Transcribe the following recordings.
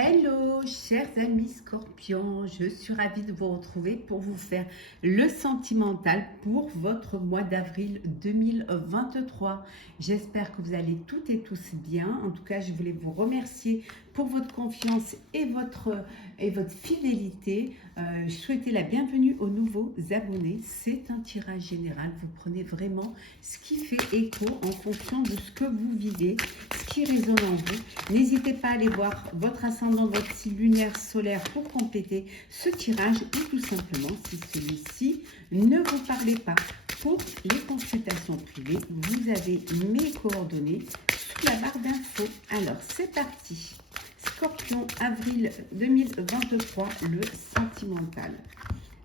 Hello, chers amis scorpions, je suis ravie de vous retrouver pour vous faire le sentimental pour votre mois d'avril 2023. J'espère que vous allez toutes et tous bien. En tout cas, je voulais vous remercier pour votre confiance et votre fidélité. Je souhaitais la bienvenue aux nouveaux abonnés. C'est un tirage général. Vous prenez vraiment ce qui fait écho en fonction de ce que vous vivez, ce qui résonne en vous. N'hésitez pas à aller voir votre ascendant, votre signe lunaire, solaire pour compléter ce tirage ou tout simplement, si celui-ci ne vous parlait pas. Pour les consultations privées, vous avez mes coordonnées sous la barre d'infos. Alors, c'est parti. Scorpion, avril 2023, le sentimental.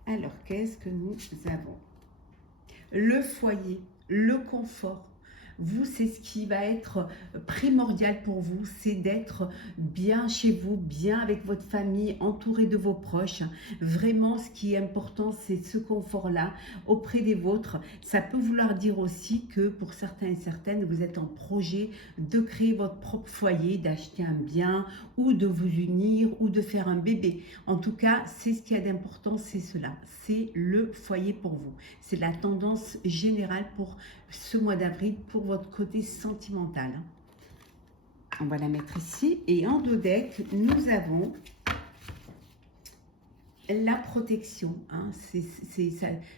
Alors, qu'est-ce que nous avons? Le foyer, le confort. Vous, c'est ce qui va être primordial pour vous, c'est d'être bien chez vous, bien avec votre famille, entouré de vos proches. Vraiment, ce qui est important, c'est ce confort-là auprès des vôtres. Ça peut vouloir dire aussi que pour certains et certaines, vous êtes en projet de créer votre propre foyer, d'acheter un bien ou de vous unir ou de faire un bébé. En tout cas, c'est ce qui est d'important, c'est cela. C'est le foyer pour vous. C'est la tendance générale pour ce mois d'avril pour votre côté sentimental. On va la mettre ici. Et en dos deck, nous avons la protection. Hein.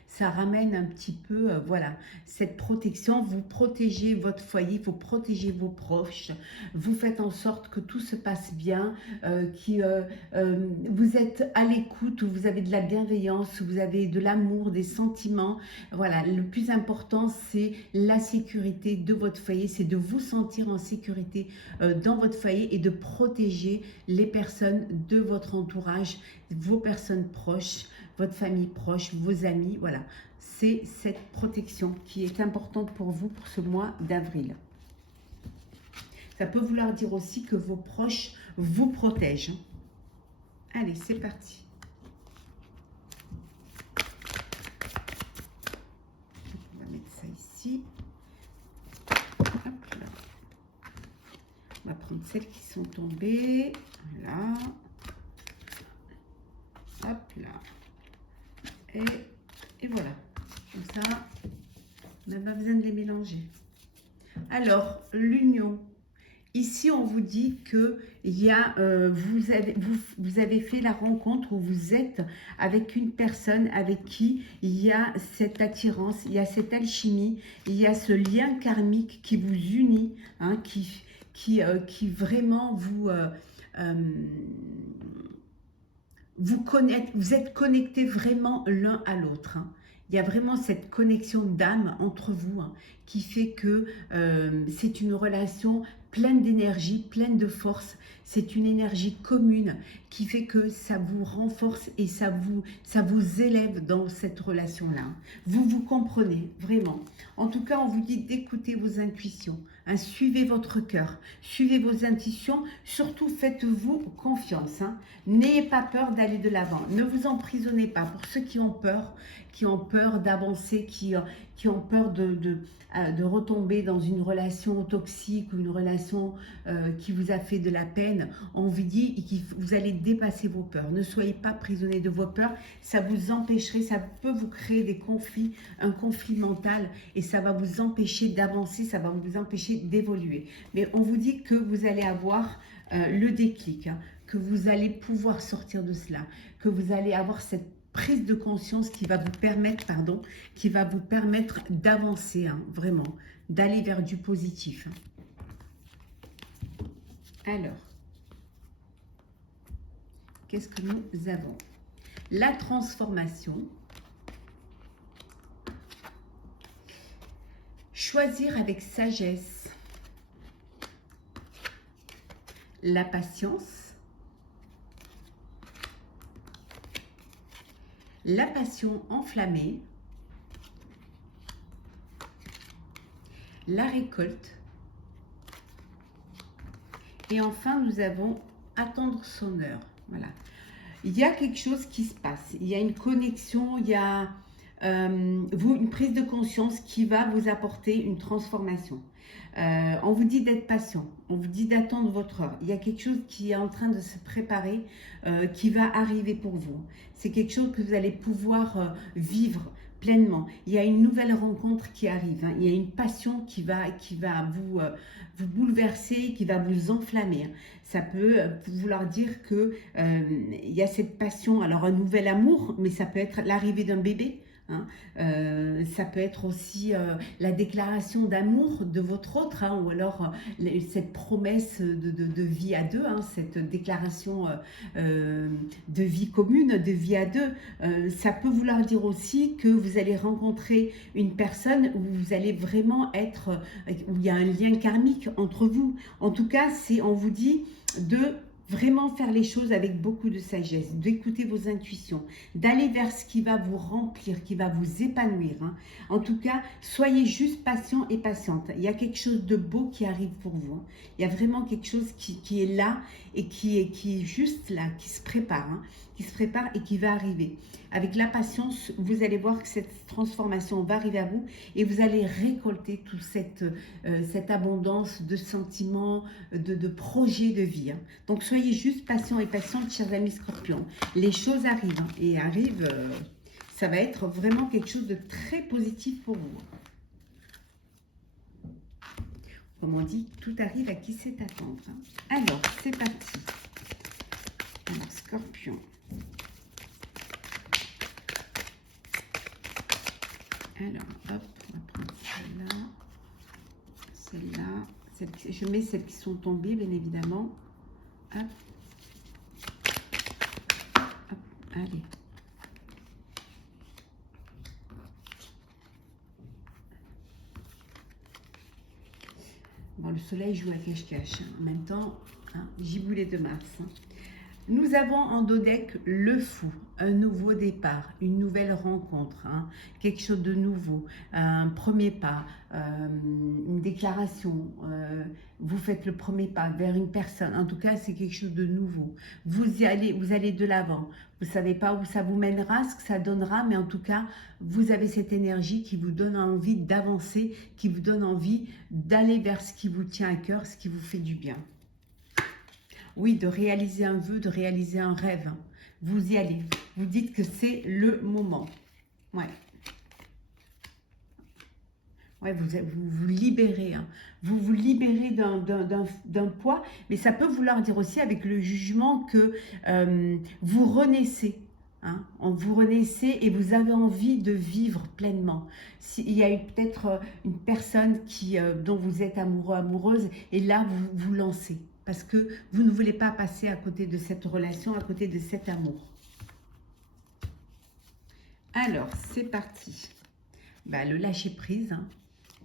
Ça ramène un petit peu, voilà, cette protection. Vous protégez votre foyer, vous protégez vos proches. Vous faites en sorte que tout se passe bien, vous êtes à l'écoute, vous avez de la bienveillance, vous avez de l'amour, des sentiments. Voilà, le plus important, c'est la sécurité de votre foyer, c'est de vous sentir en sécurité dans votre foyer et de protéger les personnes de votre entourage, vos personnes proches, votre famille proche, vos amis. Voilà, c'est cette protection qui est importante pour vous pour ce mois d'avril. Ça peut vouloir dire aussi que vos proches vous protègent. Allez, c'est parti. On va mettre ça ici. Hop là. On va prendre celles qui sont tombées. Là. Hop là. Et voilà. Comme ça, on n'a pas besoin de les mélanger. Alors, l'union. Ici, on vous dit que vous avez fait la rencontre où vous êtes avec une personne avec qui il y a cette attirance, il y a cette alchimie, il y a ce lien karmique qui vous unit, hein, qui vraiment vous êtes connectés vraiment l'un à l'autre. Hein. Il y a vraiment cette connexion d'âme entre vous, hein, qui fait que c'est une relation pleine d'énergie, pleine de force. C'est une énergie commune qui fait que ça vous renforce et ça vous élève dans cette relation-là. Vous vous comprenez, vraiment. En tout cas, on vous dit d'écouter vos intuitions. Hein, suivez votre cœur, suivez vos intuitions. Surtout, faites-vous confiance. Hein. N'ayez pas peur d'aller de l'avant. Ne vous emprisonnez pas. Pour ceux qui ont peur d'avancer, qui ont peur de retomber dans une relation toxique ou une relation qui vous a fait de la peine, on vous dit que vous allez dépasser vos peurs. Ne soyez pas prisonniers de vos peurs. Ça vous empêcherait, ça peut vous créer des conflits, un conflit mental et ça va vous empêcher d'avancer, ça va vous empêcher d'évoluer. Mais on vous dit que vous allez avoir le déclic, hein, que vous allez pouvoir sortir de cela, que vous allez avoir cette prise de conscience qui va vous permettre, d'avancer, hein, vraiment, d'aller vers du positif. Alors, qu'est-ce que nous avons? La transformation. Choisir avec sagesse. La patience. La passion enflammée. La récolte. Et enfin, nous avons attendre son heure. Voilà. Il y a quelque chose qui se passe. Il y a une connexion, il y a une prise de conscience qui va vous apporter une transformation. On vous dit d'être patient, on vous dit d'attendre votre heure. Il y a quelque chose qui est en train de se préparer, qui va arriver pour vous. C'est quelque chose que vous allez pouvoir vivre pleinement. Il y a une nouvelle rencontre qui arrive, hein. Il y a une passion qui va vous bouleverser, qui va vous enflammer. Ça peut vouloir dire que il y a cette passion, alors un nouvel amour, mais ça peut être l'arrivée d'un bébé. Hein. Ça peut être aussi la déclaration d'amour de votre autre, hein, ou alors cette promesse de vie à deux, hein, cette déclaration de vie commune, de vie à deux. Ça peut vouloir dire aussi que vous allez rencontrer une personne où vous allez vraiment être, où il y a un lien karmique entre vous. En tout cas, on vous dit de vraiment faire les choses avec beaucoup de sagesse, d'écouter vos intuitions, d'aller vers ce qui va vous remplir, qui va vous épanouir. Hein. En tout cas, soyez juste patient et patiente. Il y a quelque chose de beau qui arrive pour vous. Hein. Il y a vraiment quelque chose qui est là et qui est juste là, qui se prépare, hein, qui se prépare et qui va arriver. Avec la patience, vous allez voir que cette transformation va arriver à vous et vous allez récolter toute cette abondance de sentiments, de projets de vie. Hein. Donc, soyez juste patient et patiente, chers amis Scorpions. Les choses arrivent, hein, et arrivent, ça va être vraiment quelque chose de très positif pour vous. Comme on dit, tout arrive à qui sait attendre. Hein. Alors, c'est parti. Alors, Scorpion. Alors, hop, on va prendre celle-là. Je mets celles qui sont tombées, bien évidemment. Hop. Hop, allez. Bon, le soleil joue à cache-cache. Hein. En même temps, hein, Giboulet de Mars. Hein. Nous avons en dos deck le fou, un nouveau départ, une nouvelle rencontre, hein, quelque chose de nouveau, un premier pas, une déclaration. Vous faites le premier pas vers une personne. En tout cas, c'est quelque chose de nouveau. Vous allez de l'avant. Vous ne savez pas où ça vous mènera, ce que ça donnera, mais en tout cas, vous avez cette énergie qui vous donne envie d'avancer, qui vous donne envie d'aller vers ce qui vous tient à cœur, ce qui vous fait du bien. Oui, de réaliser un vœu, de réaliser un rêve. Vous y allez. Vous dites que c'est le moment. Ouais. Ouais, vous libérez. Hein. Vous vous libérez d'un poids. Mais ça peut vouloir dire aussi avec le jugement que vous renaissez. Hein, vous renaissez et vous avez envie de vivre pleinement. Il y a peut-être une personne dont vous êtes amoureux, amoureuse, et là, vous vous lancez. Parce que vous ne voulez pas passer à côté de cette relation, à côté de cet amour. Alors, c'est parti. Bah, le lâcher prise, hein.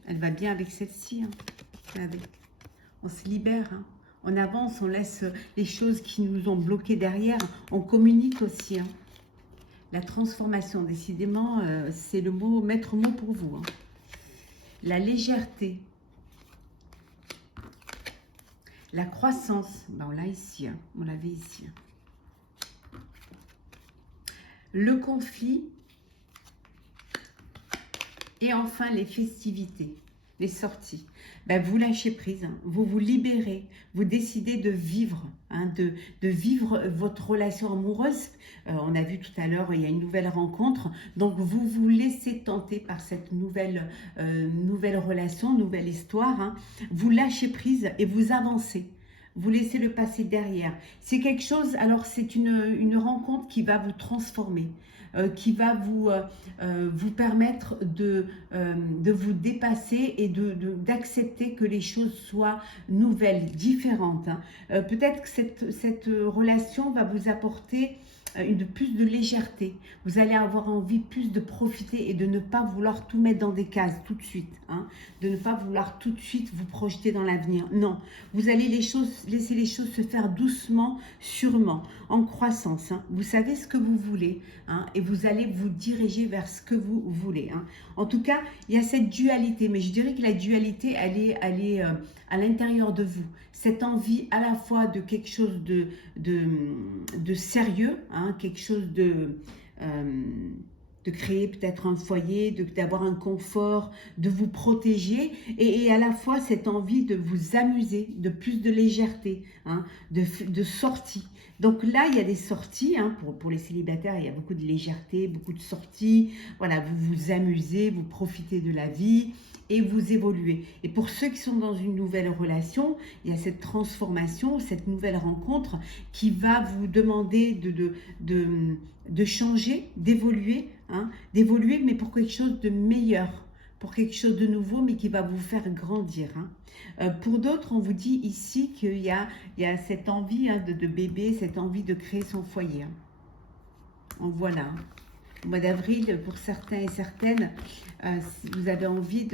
Elle va bien avec celle-ci. Hein. On se libère. Hein. On avance, on laisse les choses qui nous ont bloqués derrière. On communique aussi. Hein. La transformation, décidément, c'est le maître mot pour vous. Hein. La légèreté. La croissance, ben on l'a ici, hein. On l'avait ici. Hein. Le conflit. Et enfin, les festivités, les sorties. Ben, vous lâchez prise, hein. Vous vous libérez, vous décidez de vivre, hein, de vivre votre relation amoureuse. On a vu tout à l'heure, il y a une nouvelle rencontre. Donc, vous vous laissez tenter par cette nouvelle relation, nouvelle histoire. Hein. Vous lâchez prise et vous avancez. Vous laissez le passé derrière. C'est quelque chose, alors c'est une rencontre qui va vous transformer. Qui va vous permettre de vous dépasser et d'accepter que les choses soient nouvelles, différentes. Hein. Peut-être que cette relation va vous apporter plus de légèreté. Vous allez avoir envie plus de profiter et de ne pas vouloir tout mettre dans des cases tout de suite. Hein, de ne pas vouloir tout de suite vous projeter dans l'avenir. Non, vous allez laisser les choses se faire doucement, sûrement, en croissance. Hein. Vous savez ce que vous voulez, hein, et vous allez vous diriger vers ce que vous voulez. Hein. En tout cas, il y a cette dualité, mais je dirais que la dualité, elle est à l'intérieur de vous. Cette envie à la fois de quelque chose de sérieux, hein, quelque chose de créer peut-être un foyer, d'avoir un confort, de vous protéger et à la fois cette envie de vous amuser, de plus de légèreté, hein, de sortie. Donc là, il y a des sorties, hein, pour les célibataires, il y a beaucoup de légèreté, beaucoup de sorties. Voilà, vous vous amusez, vous profitez de la vie et vous évoluez. Et pour ceux qui sont dans une nouvelle relation, il y a cette transformation, cette nouvelle rencontre qui va vous demander de changer, d'évoluer, hein, d'évoluer, mais pour quelque chose de meilleur, pour quelque chose de nouveau, mais qui va vous faire grandir. Hein. Pour d'autres, on vous dit ici qu'il y a cette envie, hein, de bébé, cette envie de créer son foyer. Hein. En voilà. Au mois d'avril, pour certains et certaines, vous avez envie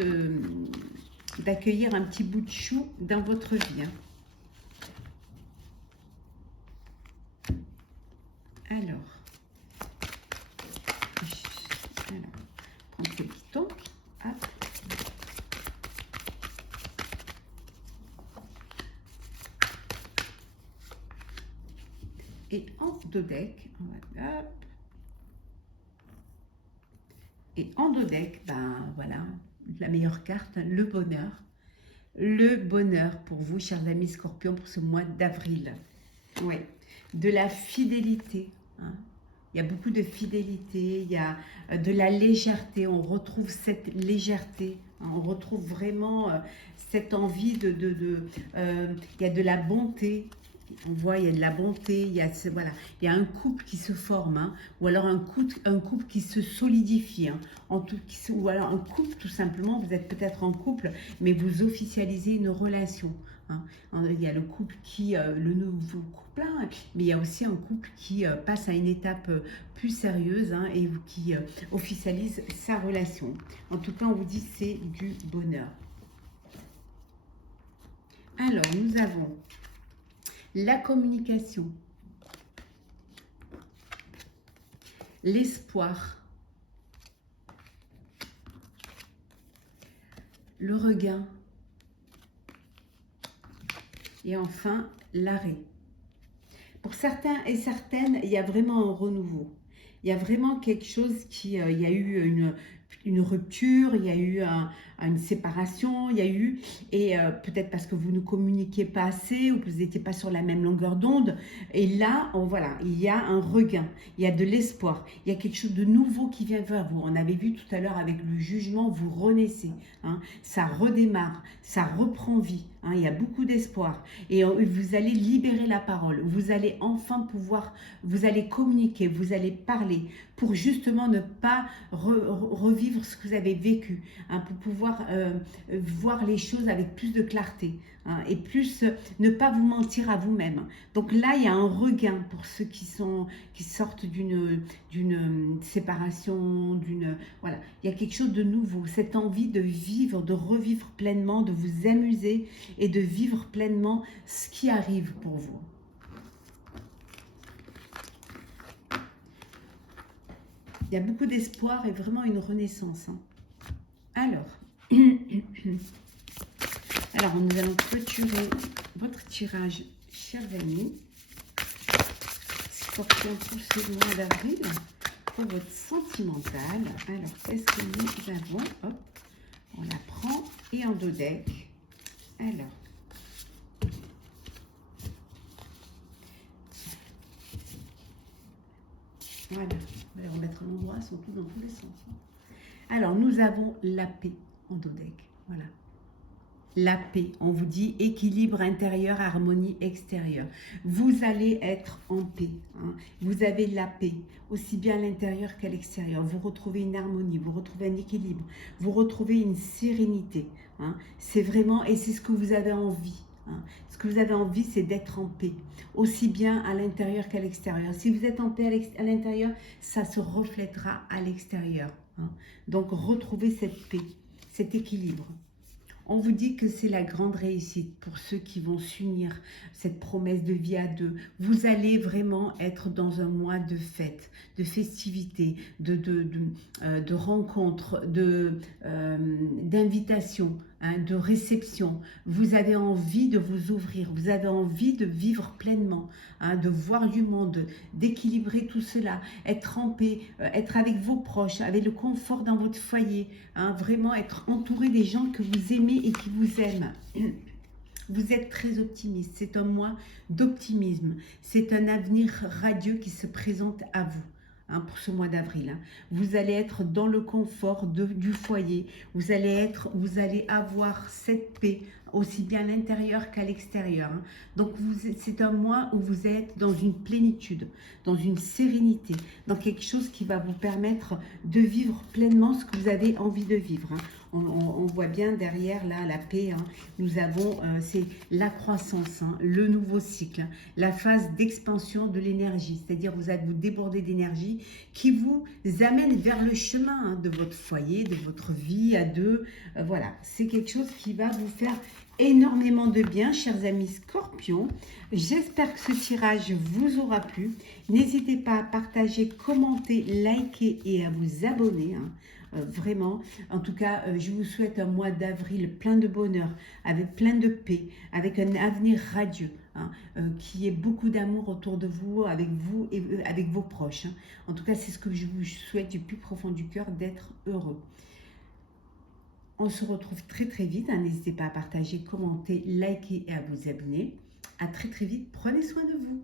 d'accueillir un petit bout de chou dans votre vie. Hein. Alors, prendre ces pitons. Hop. Et en dos deck, hop. Et en dos deck, ben voilà, la meilleure carte, le bonheur. Le bonheur pour vous, chers amis Scorpions, pour ce mois d'avril. Oui, de la fidélité. Hein. Il y a beaucoup de fidélité, il y a de la légèreté. On retrouve cette légèreté. Hein. On retrouve vraiment cette envie il y a de la bonté. On voit, il y a de la bonté, il y a un couple qui se forme, hein, ou alors un couple qui se solidifie, hein, ou alors un couple tout simplement, vous êtes peut-être en couple, mais vous officialisez une relation. Hein. Il y a le couple le nouveau couple, hein, mais il y a aussi un couple qui passe à une étape plus sérieuse, hein, et qui officialise sa relation. En tout cas, on vous dit c'est du bonheur. Alors, nous avons la communication, l'espoir, le regain et enfin l'arrêt. Pour certains et certaines, il y a vraiment un renouveau. Il y a vraiment quelque chose il y a eu une rupture, il y a eu une séparation, il y a eu, et peut-être parce que vous ne communiquiez pas assez ou que vous n'étiez pas sur la même longueur d'onde. Et là, voilà, il y a un regain, il y a de l'espoir, il y a quelque chose de nouveau qui vient vers vous. On avait vu tout à l'heure avec le jugement, vous renaissez, hein, ça redémarre, ça reprend vie. Hein, il y a beaucoup d'espoir et vous allez libérer la parole, vous allez enfin pouvoir, vous allez communiquer, vous allez parler pour justement ne pas revivre ce que vous avez vécu, hein, pour pouvoir voir les choses avec plus de clarté, hein, et plus ne pas vous mentir à vous-même. Donc là, il y a un regain pour ceux qui sortent d'une séparation, voilà, il y a quelque chose de nouveau, cette envie de vivre, de revivre pleinement, de vous amuser et de vivre pleinement ce qui arrive pour vous. Il y a beaucoup d'espoir et vraiment une renaissance. Hein. Alors, nous allons clôturer votre tirage, chers amis. Scorpion pour ce mois d'avril, pour votre sentimental. Alors, qu'est-ce que nous avons? Hop, on la prend et en dos deck. Alors, voilà, on va les remettre à l'endroit, ils sont tous dans tous les sens. Alors, nous avons la paix en dos deck, voilà. La paix, on vous dit équilibre intérieur, harmonie extérieure. Vous allez être en paix, hein. Vous avez la paix, aussi bien à l'intérieur qu'à l'extérieur. Vous retrouvez une harmonie, vous retrouvez un équilibre, vous retrouvez une sérénité. Hein. C'est vraiment, et c'est ce que vous avez envie. Hein. Ce que vous avez envie, c'est d'être en paix, aussi bien à l'intérieur qu'à l'extérieur. Si vous êtes en paix à l'intérieur, ça se reflètera à l'extérieur. Hein. Donc, retrouvez cette paix, cet équilibre. On vous dit que c'est la grande réussite pour ceux qui vont s'unir, cette promesse de vie à deux. Vous allez vraiment être dans un mois de fête, de festivités, de rencontres, d'invitations. hein, de réception. Vous avez envie de vous ouvrir, vous avez envie de vivre pleinement, hein, de voir du monde, d'équilibrer tout cela, être en paix, être avec vos proches, avec le confort dans votre foyer, hein, vraiment être entouré des gens que vous aimez et qui vous aiment. Vous êtes très optimiste, c'est un mois d'optimisme, c'est un avenir radieux qui se présente à vous. Hein, pour ce mois d'avril, hein. Vous allez être dans le confort du foyer, vous allez avoir cette paix aussi bien à l'intérieur qu'à l'extérieur, hein. Donc c'est un mois où vous êtes dans une plénitude, dans une sérénité, dans quelque chose qui va vous permettre de vivre pleinement ce que vous avez envie de vivre, hein. On voit bien derrière là la paix, hein. Nous avons, c'est la croissance, hein, le nouveau cycle, hein, la phase d'expansion de l'énergie, c'est-à-dire vous allez vous déborder d'énergie qui vous amène vers le chemin, hein, de votre foyer, de votre vie à deux. Voilà, c'est quelque chose qui va vous faire énormément de bien, chers amis Scorpions. J'espère que ce tirage vous aura plu. N'hésitez pas à partager, commenter, liker et à vous abonner, hein. Vraiment, en tout cas, je vous souhaite un mois d'avril plein de bonheur, avec plein de paix, avec un avenir radieux, hein, qui ait beaucoup d'amour autour de vous et avec vos proches, hein. En tout cas, c'est ce que je vous souhaite du plus profond du cœur, d'être heureux. On se retrouve très très vite, hein. N'hésitez pas à partager, commenter, liker et à vous abonner. À très très vite, prenez soin de vous.